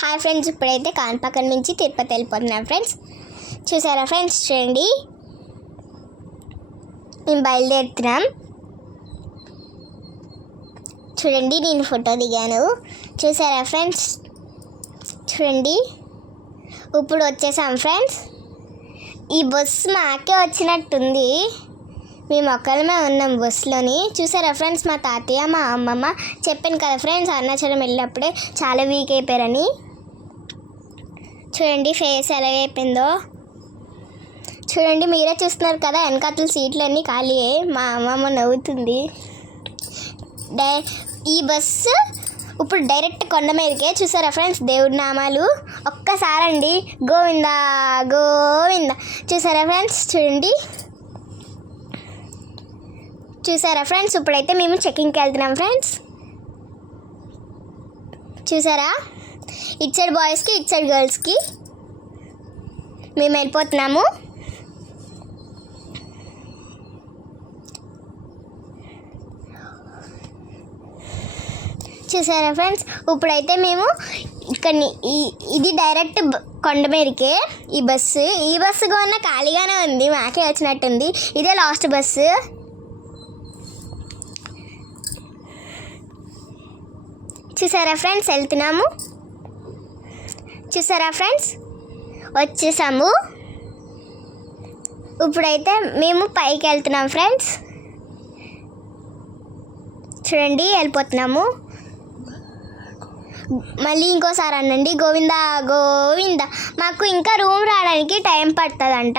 Hi friends, ఇప్పుడైతే కాణిపాకం నుంచి తిరుపతి వెళ్ళిపోతున్నాం ఫ్రెండ్స్. చూసారా ఫ్రెండ్స్, చూడండి మేము బయలుదేరుతున్నాం. చూడండి నేను ఫోటో దిగాను. చూసారా ఫ్రెండ్స్, చూడండి ఇప్పుడు వచ్చేసాం ఫ్రెండ్స్. ఈ బస్సు మాకే వచ్చినట్టుంది, మేము ఒక్కరమే ఉన్నాం బస్సులోని. చూసారా ఫ్రెండ్స్, మా తాతయ్య మా అమ్మమ్మ చెప్పాను కదా ఫ్రెండ్స్, అరుణాచలం వెళ్ళినప్పుడే చాలా వీక్ అయిపోయారని. చూడండి ఫేస్ ఎలా అయిపోయిందో చూడండి, మీరే చూస్తున్నారు కదా. వెనకాతల సీట్లన్నీ ఖాళీయే. మా అమ్మమ్మ నవ్వుతుంది. ఈ బస్సు ఇప్పుడు డైరెక్ట్ కొండ మీదకే. చూసారా ఫ్రెండ్స్, దేవుడి నామాలు ఒక్కసారండి, గోవిందా గోవిందా. చూసారా ఫ్రెండ్స్, చూడండి చూసారా ఫ్రెండ్స్, ఇప్పుడైతే మేము చెక్కింగ్కి వెళ్తున్నాం ఫ్రెండ్స్. చూసారా, ఇటు సైడ్ బాయ్స్కి ఇటు సైడ్ గర్ల్స్కి మేము వెళ్ళిపోతున్నాము. చూసారా ఫ్రెండ్స్, ఇప్పుడైతే మేము ఇక్కడ ఇది డైరెక్ట్ కొండ మీదకే ఈ బస్సు కూడా ఖాళీగానే ఉంది, మాకే వచ్చినట్టుంది. ఇదే లాస్ట్ బస్సు. చూసారా ఫ్రెండ్స్, వెళ్తున్నాము. చూసారా ఫ్రెండ్స్, వచ్చేసాము. ఇప్పుడైతే మేము పైకి వెళ్తున్నాం ఫ్రెండ్స్. చూడండి వెళ్ళిపోతున్నాము. మళ్ళీ ఇంకోసారి అనండి, గోవిందా గోవిందా. మాకు ఇంకా రూమ్ రావడానికి టైం పడుతుందంట,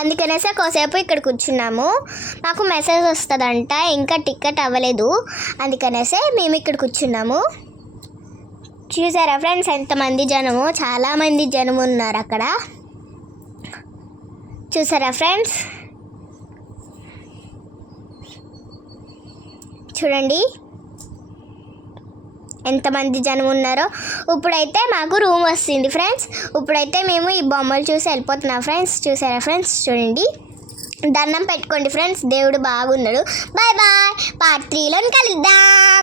అందుకనేసి కోసేపు ఇక్కడ కూర్చున్నాము. మాకు మెసేజ్ వస్తుందంట, ఇంకా టికెట్ అవ్వలేదు, అందుకనేసి మేము ఇక్కడ కూర్చున్నాము. చూసారా ఫ్రెండ్స్, ఎంతమంది జనము, చాలామంది జనం ఉన్నారు అక్కడ. చూసారా ఫ్రెండ్స్, చూడండి ఎంతమంది జనం ఉన్నారో. ఇప్పుడైతే మాకు రూమ్ వస్తుంది ఫ్రెండ్స్. ఇప్పుడైతే మేము ఈ బొమ్మలు చూసి వెళ్ళిపోతున్నాం ఫ్రెండ్స్. చూసారా ఫ్రెండ్స్, చూడండి దండం పెట్టుకోండి ఫ్రెండ్స్, దేవుడు బాగున్నాడు. బాయ్ బాయ్, పార్ట్ 3లో కలుద్దాం.